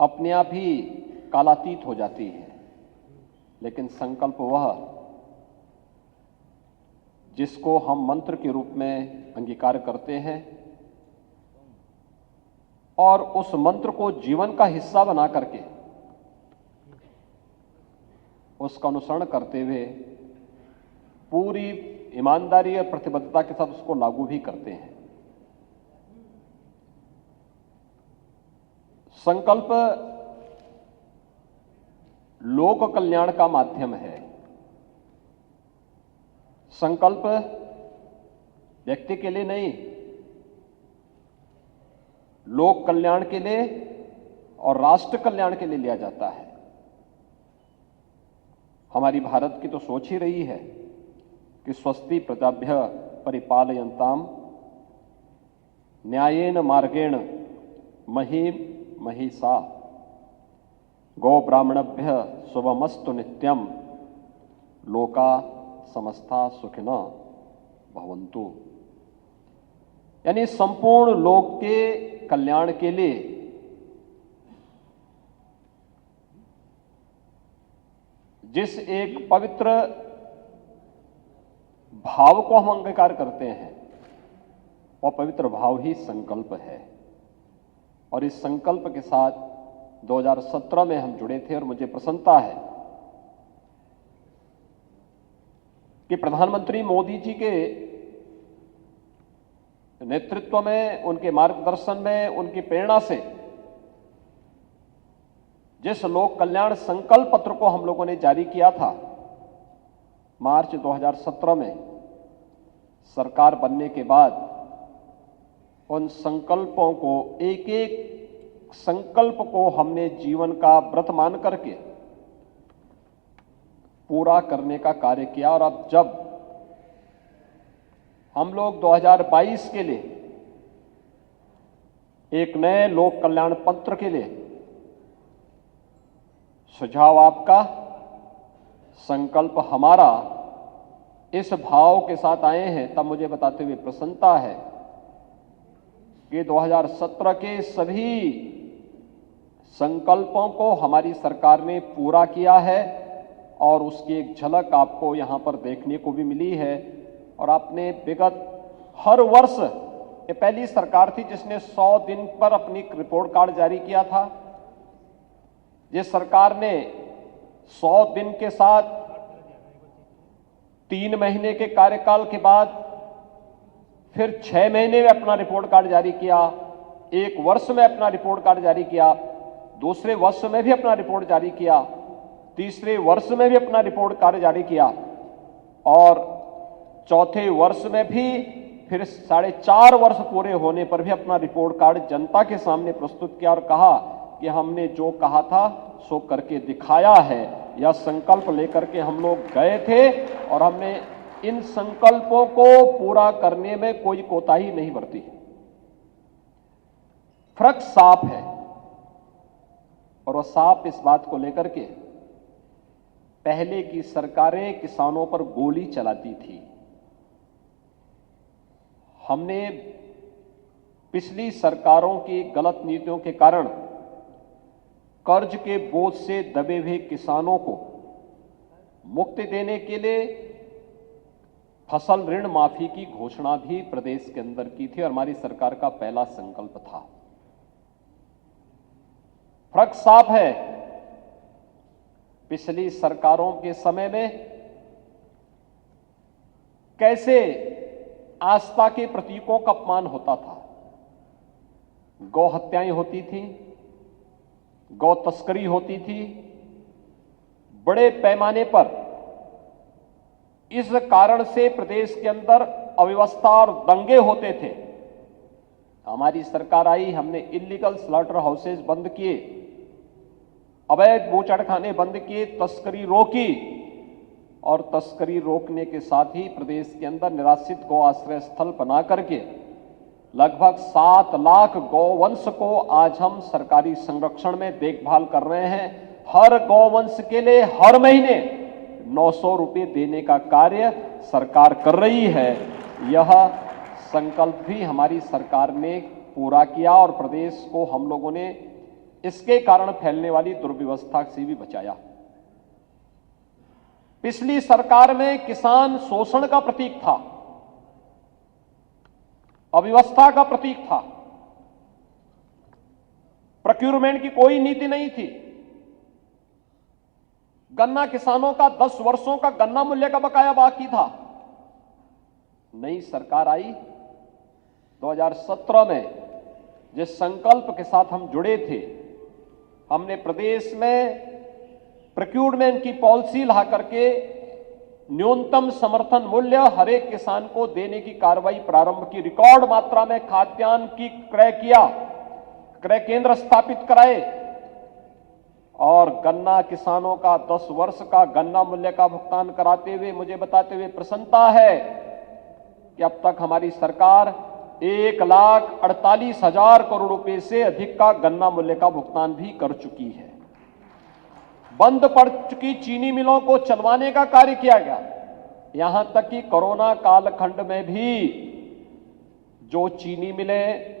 अपने आप ही कालातीत हो जाती है, लेकिन संकल्प वह जिसको हम मंत्र के रूप में अंगीकार करते हैं और उस मंत्र को जीवन का हिस्सा बना करके उसका अनुसरण करते हुए पूरी ईमानदारी और प्रतिबद्धता के साथ उसको लागू भी करते हैं। संकल्प लोक कल्याण का माध्यम है। संकल्प व्यक्ति के लिए नहीं, लोक कल्याण के लिए और राष्ट्र कल्याण के लिए लिया जाता है। हमारी भारत की तो सोच ही रही है कि स्वस्ति प्रजाभ्य परिपालयन्ताम न्यायेन मार्गेण महीम महिषा गो ब्राह्मणभ्य शुभमस्तु नित्यम लोका समस्ता सुखिना भवन्तु। यानी संपूर्ण लोक के कल्याण के लिए जिस एक पवित्र भाव को हम अंगीकार करते हैं वह पवित्र भाव ही संकल्प है। और इस संकल्प के साथ 2017 में हम जुड़े थे और मुझे प्रसन्नता है कि प्रधानमंत्री मोदी जी के नेतृत्व में, उनके मार्गदर्शन में, उनकी प्रेरणा से जिस लोक कल्याण संकल्प पत्र को हम लोगों ने जारी किया था मार्च 2017 में, सरकार बनने के बाद उन संकल्पों को, एक एक संकल्प को हमने जीवन का व्रत मान करके पूरा करने का कार्य किया। और अब जब हम लोग 2022 के लिए एक नए लोक कल्याण पत्र के लिए सुझाव आपका, संकल्प हमारा इस भाव के साथ आए हैं, तब मुझे बताते हुए प्रसन्नता है कि 2017 के सभी संकल्पों को हमारी सरकार ने पूरा किया है और उसकी एक झलक आपको यहां पर देखने को भी मिली है। और आपने विगत हर वर्ष, ये पहली सरकार थी जिसने 100 दिन पर अपनी रिपोर्ट कार्ड जारी किया था। जिस सरकार ने 100 दिन के साथ 3 महीने के कार्यकाल के बाद फिर 6 महीने में अपना रिपोर्ट कार्ड जारी किया, 1 वर्ष में अपना रिपोर्ट कार्ड जारी किया, दूसरे वर्ष में भी अपना रिपोर्ट जारी किया, तीसरे वर्ष में भी अपना रिपोर्ट कार्ड जारी किया और चौथे वर्ष में भी फिर 4.5 वर्ष पूरे होने पर भी अपना रिपोर्ट कार्ड जनता के सामने प्रस्तुत किया और कहा कि हमने जो कहा था सो करके दिखाया है। यह संकल्प लेकर के हम लोग गए थे और हमने इन संकल्पों को पूरा करने में कोई कोताही नहीं बरती। फर्क साफ है और वह साफ इस बात को लेकर के पहले की सरकारें किसानों पर गोली चलाती थी। हमने पिछली सरकारों की गलत नीतियों के कारण कर्ज के बोझ से दबे हुए किसानों को मुक्ति देने के लिए फसल ऋण माफी की घोषणा भी प्रदेश के अंदर की थी और हमारी सरकार का पहला संकल्प था। फर्क साफ है, पिछली सरकारों के समय में कैसे आस्था के प्रतीकों का अपमान होता था। गौ हत्याएं होती थी, गौ तस्करी होती थी, बड़े पैमाने पर। इस कारण से प्रदेश के अंदर अव्यवस्था और दंगे होते थे। हमारी सरकार आई, हमने इलीगल स्लॉटर हाउसेज बंद किए, अवैध बूचड़खाने बंद किए, तस्करी रोकी और तस्करी रोकने के साथ ही प्रदेश के अंदर निराश्रित गौ आश्रय स्थल बना करके लगभग 7 लाख गौवंश को आज हम सरकारी संरक्षण में देखभाल कर रहे हैं। हर गौवंश के लिए हर महीने 900 रुपए देने का कार्य सरकार कर रही है। यह संकल्प भी हमारी सरकार ने पूरा किया और प्रदेश को हम लोगों ने इसके कारण फैलने वाली दुर्व्यवस्था से भी बचाया। पिछली सरकार में किसान शोषण का प्रतीक था, अव्यवस्था का प्रतीक था, प्रोक्यूरमेंट की कोई नीति नहीं थी। गन्ना किसानों का 10 वर्षों का गन्ना मूल्य का बकाया बाकी था। नई सरकार आई 2017 में, जिस संकल्प के साथ हम जुड़े थे, हमने प्रदेश में प्रोक्यूरमेंट की पॉलिसी ला करके न्यूनतम समर्थन मूल्य हर एक किसान को देने की कार्रवाई प्रारंभ की। रिकॉर्ड मात्रा में खाद्यान्न की क्रय किया, क्रय केंद्र स्थापित कराए और गन्ना किसानों का 10 वर्ष का गन्ना मूल्य का भुगतान कराते हुए मुझे बताते हुए प्रसन्नता है कि अब तक हमारी सरकार 1,48,000 करोड़ रुपए से अधिक का गन्ना मूल्य का भुगतान भी कर चुकी है। बंद पड़ चुकी चीनी मिलों को चलवाने का कार्य किया गया। यहां तक कि कोरोना कालखंड में भी जो चीनी मिलें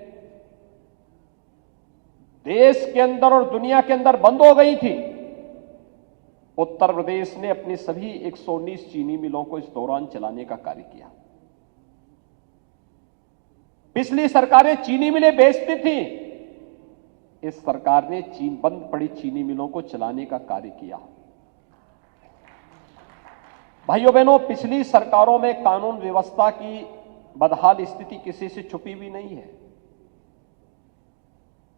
देश के अंदर और दुनिया के अंदर बंद हो गई थी, उत्तर प्रदेश ने अपनी सभी 119 चीनी मिलों को इस दौरान चलाने का कार्य किया। पिछली सरकारें चीनी मिलें बेचती थी, इस सरकार ने बंद पड़ी चीनी मिलों को चलाने का कार्य किया। भाइयों बहनों, पिछली सरकारों में कानून व्यवस्था की बदहाल स्थिति किसी से छुपी हुई नहीं है।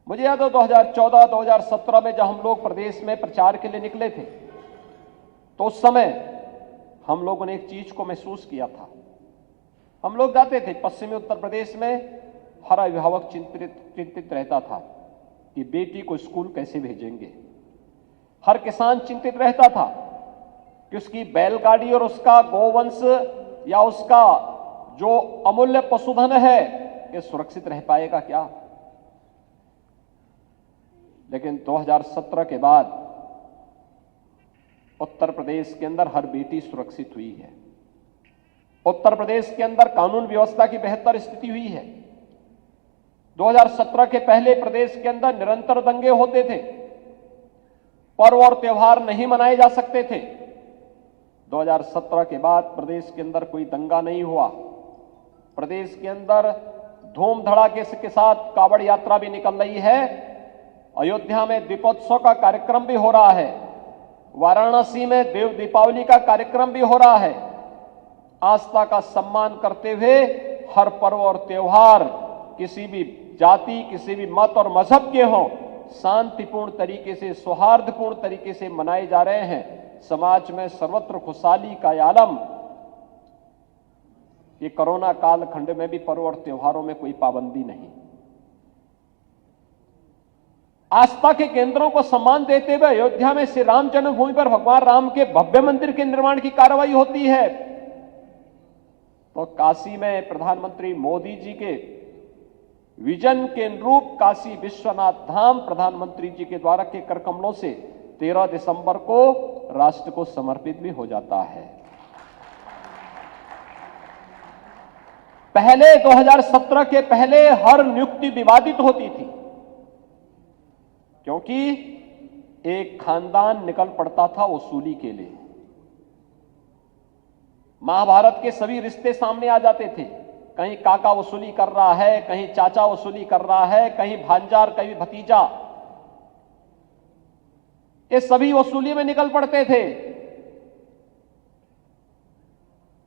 मुझे याद है 2014-2017 में जब हम लोग प्रदेश में प्रचार के लिए निकले थे, तो उस समय हम लोगों ने एक चीज को महसूस किया था। हम लोग जाते थे पश्चिमी उत्तर प्रदेश में, हर अभिभावक चिंतित रहता था कि बेटी को स्कूल कैसे भेजेंगे। हर किसान चिंतित रहता था कि उसकी बैलगाड़ी और उसका गोवंश या उसका जो अमूल्य पशुधन है ये सुरक्षित रह पाएगा क्या। लेकिन 2017 के बाद उत्तर प्रदेश के अंदर हर बेटी सुरक्षित हुई है। उत्तर प्रदेश के अंदर कानून व्यवस्था की बेहतर स्थिति हुई है। 2017 के पहले प्रदेश के अंदर निरंतर दंगे होते थे, पर्व और त्योहार नहीं मनाए जा सकते थे। 2017 के बाद प्रदेश के अंदर कोई दंगा नहीं हुआ। प्रदेश के अंदर धूम धड़ाके के साथ कावड़ यात्रा भी निकल रही है। अयोध्या में दीपोत्सव का कार्यक्रम भी हो रहा है। वाराणसी में देव दीपावली का कार्यक्रम भी हो रहा है। आस्था का सम्मान करते हुए हर पर्व और त्योहार किसी भी जाति, किसी भी मत और मजहब के हों, शांतिपूर्ण तरीके से, सौहार्दपूर्ण तरीके से मनाए जा रहे हैं। समाज में सर्वत्र खुशहाली का आलम। ये कोरोना काल खंड में भी पर्व और त्योहारों में कोई पाबंदी नहीं। आस्था के केंद्रों को सम्मान देते हुए अयोध्या में श्री राम जन्मभूमि पर भगवान राम के भव्य मंदिर के निर्माण की कार्रवाई होती है, तो काशी में प्रधानमंत्री मोदी जी के विजन के अनुरूप काशी विश्वनाथ धाम प्रधानमंत्री जी के द्वारा के कर कमलों से 13 दिसंबर को राष्ट्र को समर्पित भी हो जाता है। पहले 2017 के पहले हर नियुक्ति विवादित होती थी, क्योंकि एक खानदान निकल पड़ता था वसूली के लिए। महाभारत के सभी रिश्ते सामने आ जाते थे। कहीं काका वसूली कर रहा है, कहीं चाचा वसूली कर रहा है, कहीं भांजा, कहीं भतीजा, ये सभी वसूली में निकल पड़ते थे।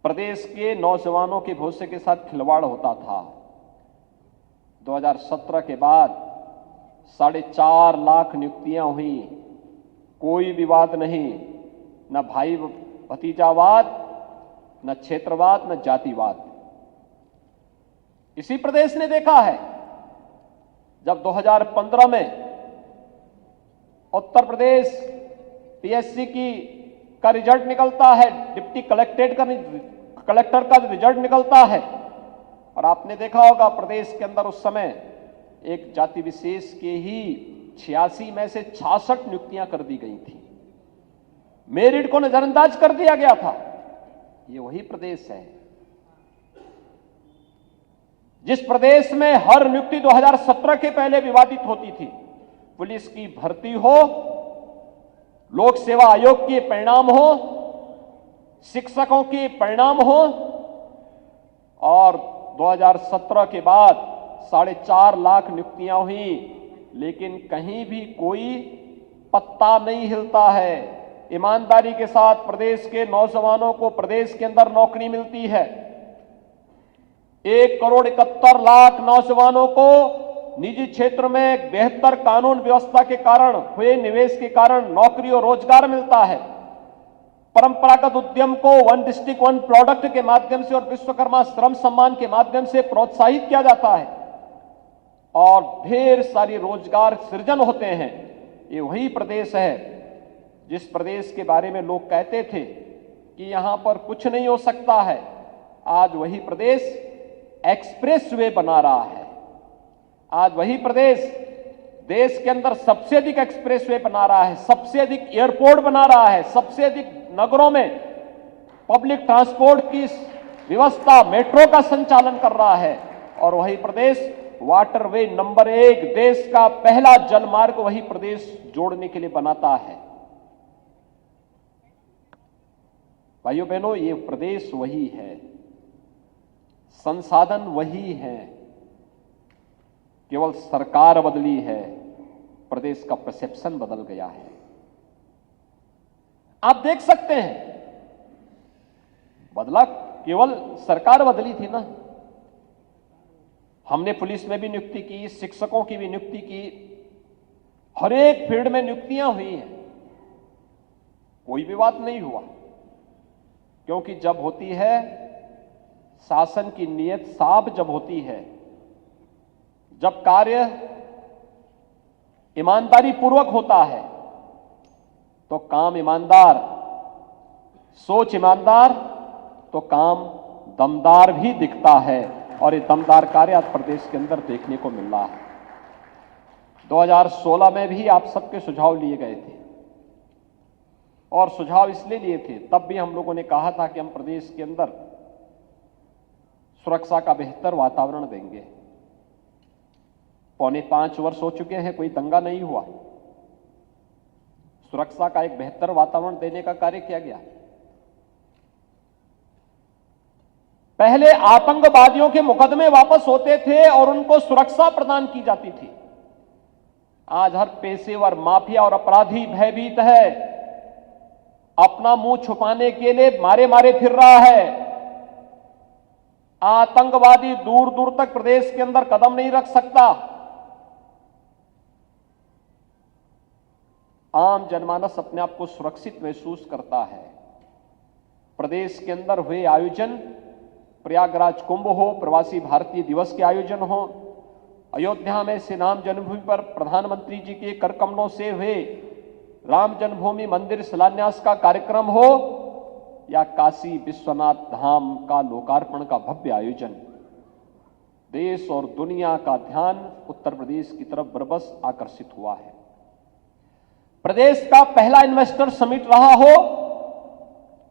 प्रदेश के नौजवानों के भविष्य के साथ खिलवाड़ होता था। 2017 के बाद 4.5 लाख नियुक्तियां हुई, कोई विवाद नहीं, न भाई भतीजावाद, न क्षेत्रवाद, न जातिवाद। इसी प्रदेश ने देखा है जब 2015 में उत्तर प्रदेश पीएससी का रिजल्ट निकलता है, डिप्टी कलेक्टर का रिजल्ट निकलता है, और आपने देखा होगा प्रदेश के अंदर उस समय एक जाति विशेष के ही 86 में से 66 नियुक्तियां कर दी गई थी। मेरिट को नजरअंदाज कर दिया गया था। ये वही प्रदेश है जिस प्रदेश में हर नियुक्ति 2017 के पहले विवादित होती थी। पुलिस की भर्ती हो, लोक सेवा आयोग के परिणाम हो, शिक्षकों के परिणाम हो, और 2017 के बाद 4.5 लाख नियुक्तियां हुई, लेकिन कहीं भी कोई पत्ता नहीं हिलता है। ईमानदारी के साथ प्रदेश के नौजवानों को प्रदेश के अंदर नौकरी मिलती है। 1,71,00,000 नौजवानों को निजी क्षेत्र में बेहतर कानून व्यवस्था के कारण हुए निवेश के कारण नौकरी और रोजगार मिलता है। परंपरागत उद्यम को वन डिस्ट्रिक्ट वन प्रोडक्ट के माध्यम से और विश्वकर्मा श्रम सम्मान के माध्यम से प्रोत्साहित किया जाता है और ढेर सारी रोजगार सृजन होते हैं। ये वही प्रदेश है जिस प्रदेश के बारे में लोग कहते थे कि यहां पर कुछ नहीं हो सकता है। आज वही प्रदेश एक्सप्रेसवे बना रहा है। आज वही प्रदेश देश के अंदर सबसे अधिक एक्सप्रेसवे बना रहा है, सबसे अधिक एयरपोर्ट बना रहा है, सबसे अधिक नगरों में पब्लिक ट्रांसपोर्ट की व्यवस्था, मेट्रो का संचालन कर रहा है। और वही प्रदेश वाटरवे नंबर 1, देश का पहला जलमार्ग वही प्रदेश जोड़ने के लिए बनाता है। भाइयों बहनों, ये प्रदेश वही है, संसाधन वही है, केवल सरकार बदली है, प्रदेश का परसेप्शन बदल गया है। आप देख सकते हैं, बदला केवल सरकार बदली थी ना। हमने पुलिस में भी नियुक्ति की, शिक्षकों की भी नियुक्ति की, हर एक फील्ड में नियुक्तियां हुई हैं, कोई विवाद नहीं हुआ। क्योंकि जब होती है शासन की नीयत साफ, जब होती है, जब कार्य ईमानदारी पूर्वक होता है, तो काम ईमानदार, सोच ईमानदार, तो काम दमदार भी दिखता है। और ये दमदार कार्य आज प्रदेश के अंदर देखने को मिल रहा है। 2016 में भी आप सबके सुझाव लिए गए थे, और सुझाव इसलिए लिए थे, तब भी हम लोगों ने कहा था कि हम प्रदेश के अंदर सुरक्षा का बेहतर वातावरण देंगे। 4.25 वर्ष हो चुके हैं, कोई दंगा नहीं हुआ। सुरक्षा का एक बेहतर वातावरण देने का कार्य किया गया। पहले आतंकवादियों के मुकदमे वापस होते थे और उनको सुरक्षा प्रदान की जाती थी। आज हर पेशेवर माफिया और अपराधी भयभीत है, अपना मुंह छुपाने के लिए मारे मारे फिर रहा है। आतंकवादी दूर दूर तक प्रदेश के अंदर कदम नहीं रख सकता। आम जनमानस अपने आप को सुरक्षित महसूस करता है। प्रदेश के अंदर हुए आयोजन, प्रयागराज कुंभ हो, प्रवासी भारतीय दिवस के आयोजन हो, अयोध्या में श्री राम जन्मभूमि पर प्रधानमंत्री जी के कर कमलों से हुए राम जन्मभूमि मंदिर शिलान्यास का कार्यक्रम हो, या काशी विश्वनाथ धाम का लोकार्पण का भव्य आयोजन, देश और दुनिया का ध्यान उत्तर प्रदेश की तरफ बरबस आकर्षित हुआ है। प्रदेश का पहला इन्वेस्टर समिट रहा हो,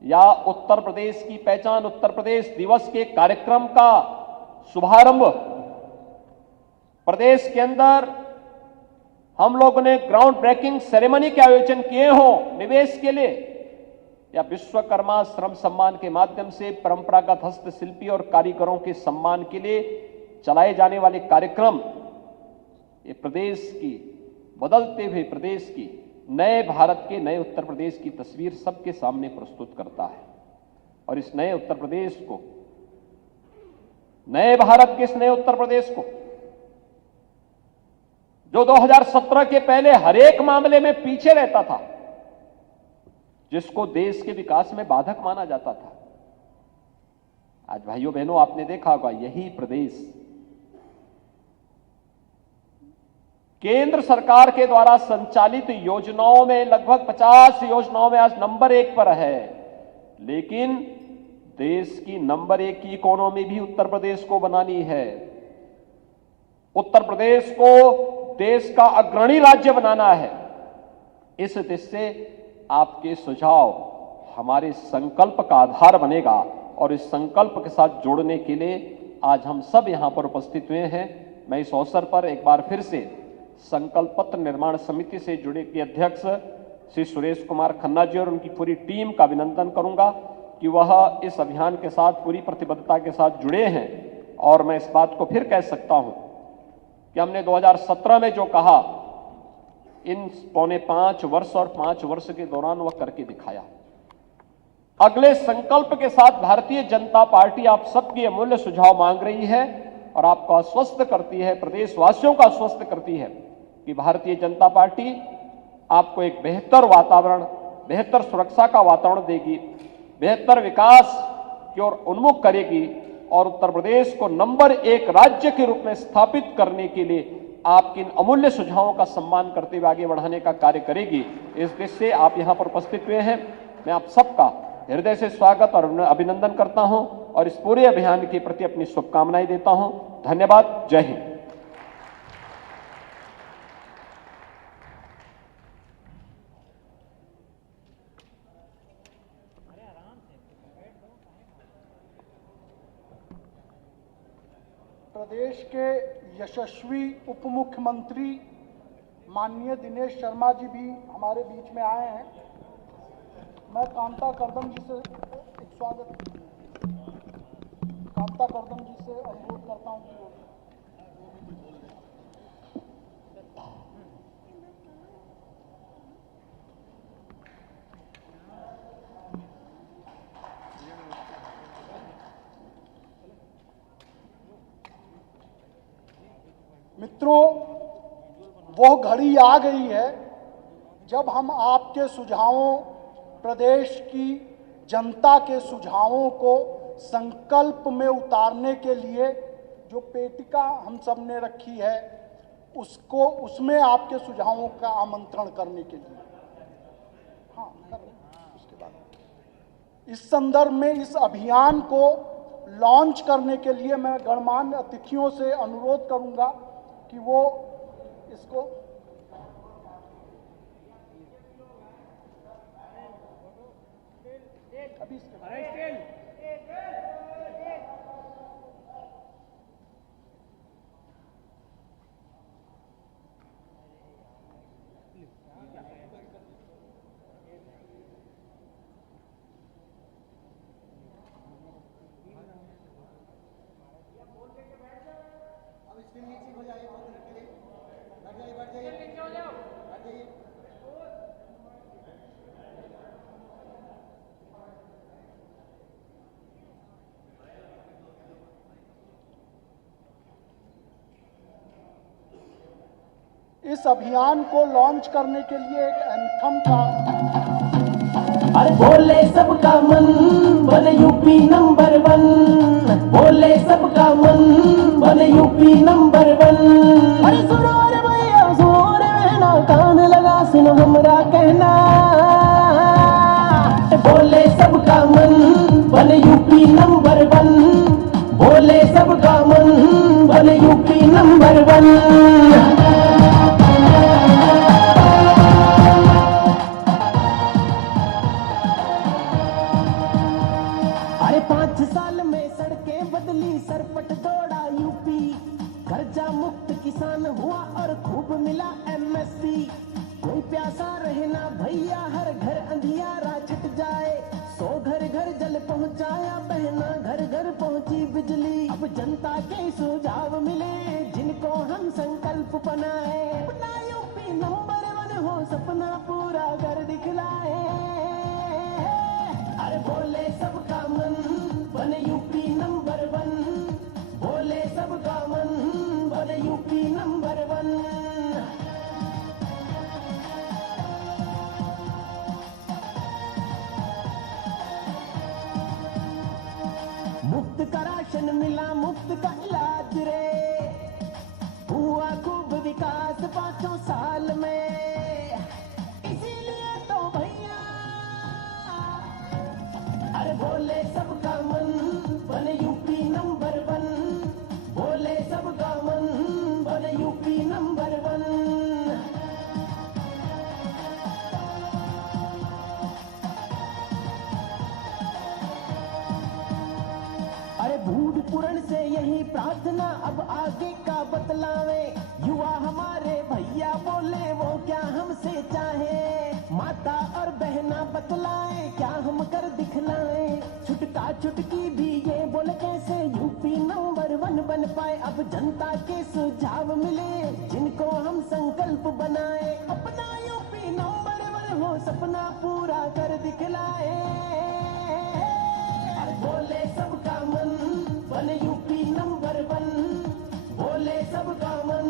या उत्तर प्रदेश की पहचान उत्तर प्रदेश दिवस के कार्यक्रम का शुभारंभ प्रदेश के अंदर हम लोगों ने ग्राउंड ब्रेकिंग सेरेमनी के आयोजन किए हो निवेश के लिए, या विश्वकर्मा श्रम सम्मान के माध्यम से परंपरागत हस्तशिल्पी और कारीगरों के सम्मान के लिए चलाए जाने वाले कार्यक्रम ये प्रदेश की, बदलते हुए प्रदेश की, नए भारत के, नए उत्तर प्रदेश की तस्वीर सबके सामने प्रस्तुत करता है। और इस नए उत्तर प्रदेश को, नए भारत के इस नए उत्तर प्रदेश को, जो 2017 के पहले हर एक मामले में पीछे रहता था, जिसको देश के विकास में बाधक माना जाता था, आज भाइयों बहनों आपने देखा होगा यही प्रदेश केंद्र सरकार के द्वारा संचालित योजनाओं में, लगभग 50 योजनाओं में आज नंबर 1 पर है। लेकिन देश की नंबर 1 की इकोनॉमी भी उत्तर प्रदेश को बनानी है। उत्तर प्रदेश को देश का अग्रणी राज्य बनाना है। इस दिशा से आपके सुझाव हमारे संकल्प का आधार बनेगा और इस संकल्प के साथ जोड़ने के लिए आज हम सब यहां पर उपस्थित हुए हैं। मैं इस अवसर पर एक बार फिर से संकल्प पत्र निर्माण समिति से जुड़े के अध्यक्ष श्री सुरेश कुमार खन्ना जी और उनकी पूरी टीम का अभिनंदन करूंगा कि वह इस अभियान के साथ पूरी प्रतिबद्धता के साथ जुड़े हैं। और मैं इस बात को फिर कह सकता हूं कि हमने 2017 में जो कहा, इन 4.25 वर्ष और 5 वर्ष के दौरान वह करके दिखाया। अगले संकल्प के साथ भारतीय जनता पार्टी आप सबके अमूल्य सुझाव मांग रही है और आपको आश्वस्त करती है, प्रदेशवासियों को आश्वस्त करती है कि भारतीय जनता पार्टी आपको एक बेहतर वातावरण, बेहतर सुरक्षा का वातावरण देगी, बेहतर विकास की ओर उन्मुख करेगी और उत्तर प्रदेश को नंबर 1 राज्य के रूप में स्थापित करने के लिए आपके इन अमूल्य सुझावों का सम्मान करते हुए आगे बढ़ाने का कार्य करेगी। इस दृष्टि से आप यहां पर उपस्थित हुए हैं, मैं आप सबका हृदय से स्वागत और अभिनंदन करता हूं और इस पूरे अभियान के प्रति अपनी शुभकामनाएं देता हूं। धन्यवाद। जय हिंद। प्रदेश के यशस्वी उप मुख्यमंत्री माननीय दिनेश शर्मा जी भी हमारे बीच में आए हैं। मैं कांता करदम जी से कांता करदम जी से अनुरोध करता हूं कि मित्रों, वो घड़ी आ गई है जब हम आपके सुझावों, प्रदेश की जनता के सुझावों को संकल्प में उतारने के लिए जो पेटिका हम सब ने रखी है उसको, उसमें आपके सुझावों का आमंत्रण करने के लिए, हाँ, उसके बाद इस संदर्भ में इस अभियान को लॉन्च करने के लिए मैं गणमान्य अतिथियों से अनुरोध करूंगा कि वो इसको अभी इस अभियान को लॉन्च करने के लिए एक एंथम का, अरे बोले सबका मन बने यूपी नंबर 1, बोले सबका मन बने यूपी नंबर 1। अरे सुनो रे भैया सुनो रे बहना, कान लगा सुनो हमरा कहना, बोले सबका मन बने यूपी नंबर 1, बोले सबका मन बने यूपी नंबर 1। कर्जा मुक्त किसान हुआ और खूब मिला एमएसपी, कोई प्यासा रहना भैया, हर घर अंधियारा छट जाए। 100 घर घर जल पहुंचाया बहना, घर घर पहुंची बिजली। अब जनता के सुझाव मिले जिनको हम संकल्प बनाए। अपना यूपी नंबर 1 हो, सपना पूरा कर दिखलाए। अरे बोले सबका मन बने यूपी नंबर 1, बोले सबका मन बने यूपी नंबर 1। मुफ्त का राशन मिला, मुफ्त का इलाज रे, हुआ खूब विकास 5 साल में। इसीलिए तो भैया अरे बोले सबका मन बने यूपी नंबर 1, बोले सबका मन बने यूपी नंबर 1। अरे बूढ़ पुरण से यही प्रार्थना अब आगे का बतलावे। युवा हमारे भैया बोले वो क्या हमसे चाहे, माता और बहना बतलाए क्या हम कर दिखलाए। छुटका छुटकी भी ये बोले कैसे यूपी नंबर 1 बन पाए। अब जनता के सुझाव मिले जिनको हम संकल्प बनाए। अपना यूपी नंबर 1 हो, सपना पूरा कर दिखलाए। बोले सबका मन बने यूपी नंबर 1, बोले सबका मन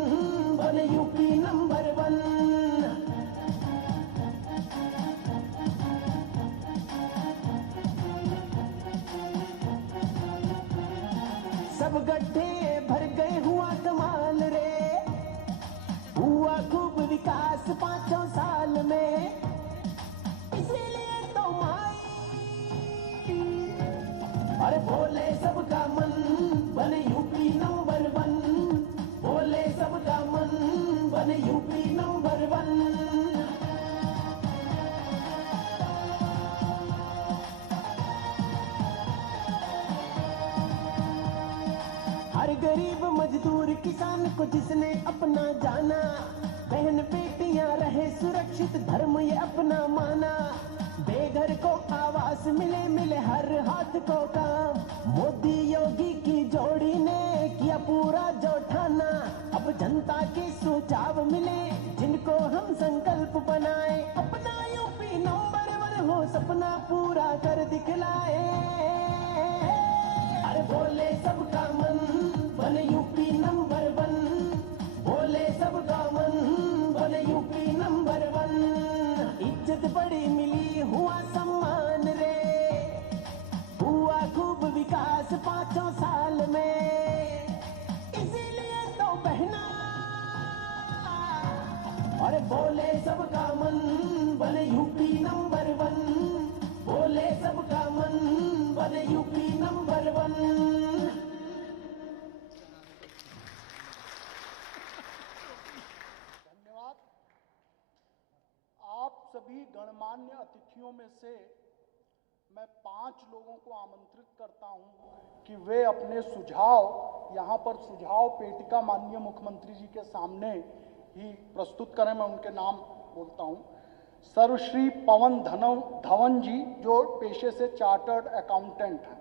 बने यूपी नंबर 1। सब गड्ढे भर गए, हुआ कमाल रे, हुआ खूब विकास 5 साल में। इसीलिए तो माई अरे बोले सबका मन बने यूपी नंबर 1, बोले सबका मन बने यूपी नंबर 1। हर गरीब मजदूर किसान को जिसने अपना जाना, बहन बेटियां रहे सुरक्षित, धर्म ये अपना माना। बेघर को आवास मिले, मिले हर हाथ को काम। मोदी योगी की जोड़ी ने किया पूरा जो ठाना। अब जनता के सुझाव मिले जिनको हम संकल्प बनाए। अपना यूपी नंबर 1 हो, सपना पूरा कर दिखलाए। अरे बोले सबका मन बने यूपी नंबर 1, बोले सबका मन बने यूपी नंबर 1। इज्जत बड़ी मिली, हुआ सम्मान रे, हुआ खूब विकास 5 साल में। इसीलिए तो बहना अरे बोले सबका मन बने यूपी नंबर 1, बोले सबका मन बने यूपी नंबर 1। धन्यवाद। आप सभी गणमान्य अतिथियों में से मैं 5 लोगों को आमंत्रित करता हूं कि वे अपने सुझाव यहाँ पर सुझाव पेटिका माननीय मुख्यमंत्री जी के सामने ही प्रस्तुत करें। मैं उनके नाम बोलता हूं। सर्वश्री पवन धवन जी जो पेशे से चार्टर्ड अकाउंटेंट हैं।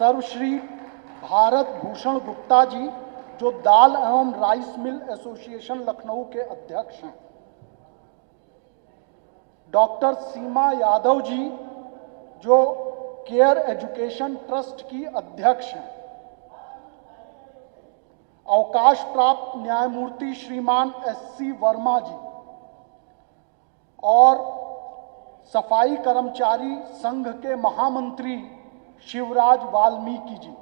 सर्वश्री भारत भूषण गुप्ता जी जो दाल एवं राइस मिल एसोसिएशन लखनऊ के अध्यक्ष हैं। डॉक्टर सीमा यादव जी जो केयर एजुकेशन ट्रस्ट की अध्यक्ष हैं। अवकाश प्राप्त न्यायमूर्ति श्रीमान SC वर्मा जी और सफाई कर्मचारी संघ के महामंत्री शिवराज वाल्मीकि जी।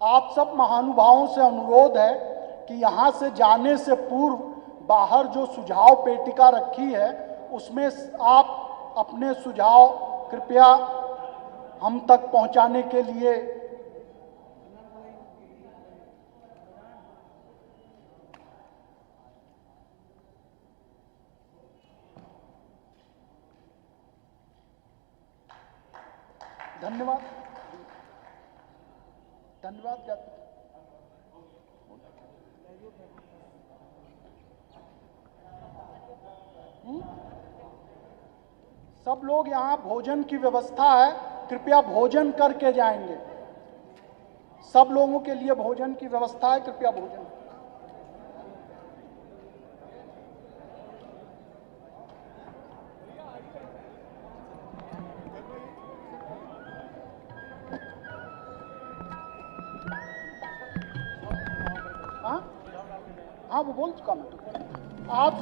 आप सब महानुभावों से अनुरोध है कि यहाँ से जाने से पूर्व बाहर जो सुझाव पेटिका रखी है उसमें आप अपने सुझाव कृपया हम तक पहुँचाने के लिए धन्यवाद। धन्यवाद। सब लोग यहाँ भोजन की व्यवस्था है, कृपया भोजन करके जाएंगे। सब लोगों के लिए भोजन की व्यवस्था है, कृपया भोजन। हाँ हाँ, वो बोल चुका मैं। आप